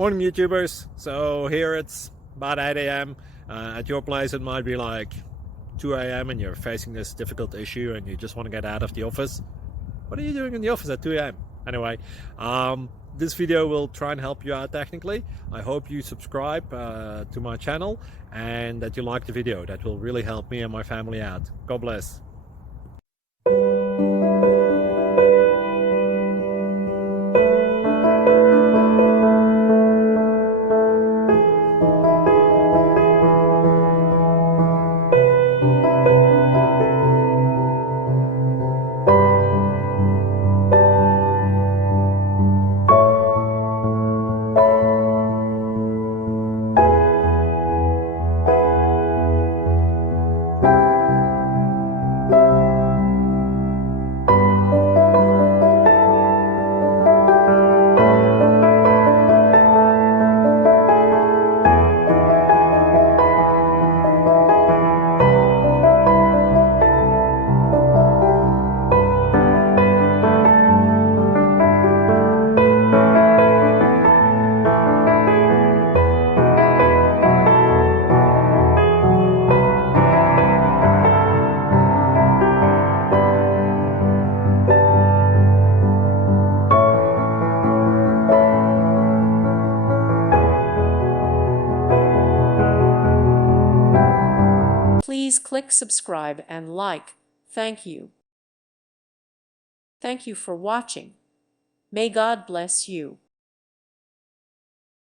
Morning, YouTubers. So here it's about 8 a.m. At your place, it might be like 2 a.m. and you're facing this difficult issue and you just want to get out of the office. What are you doing in the office at 2 a.m.? Anyway, this video will try and help you out technically. I hope you subscribe to my channel and that you like the video. That will really help me and my family out. God bless. Please click subscribe and like. Thank you. Thank you for watching. May God bless you.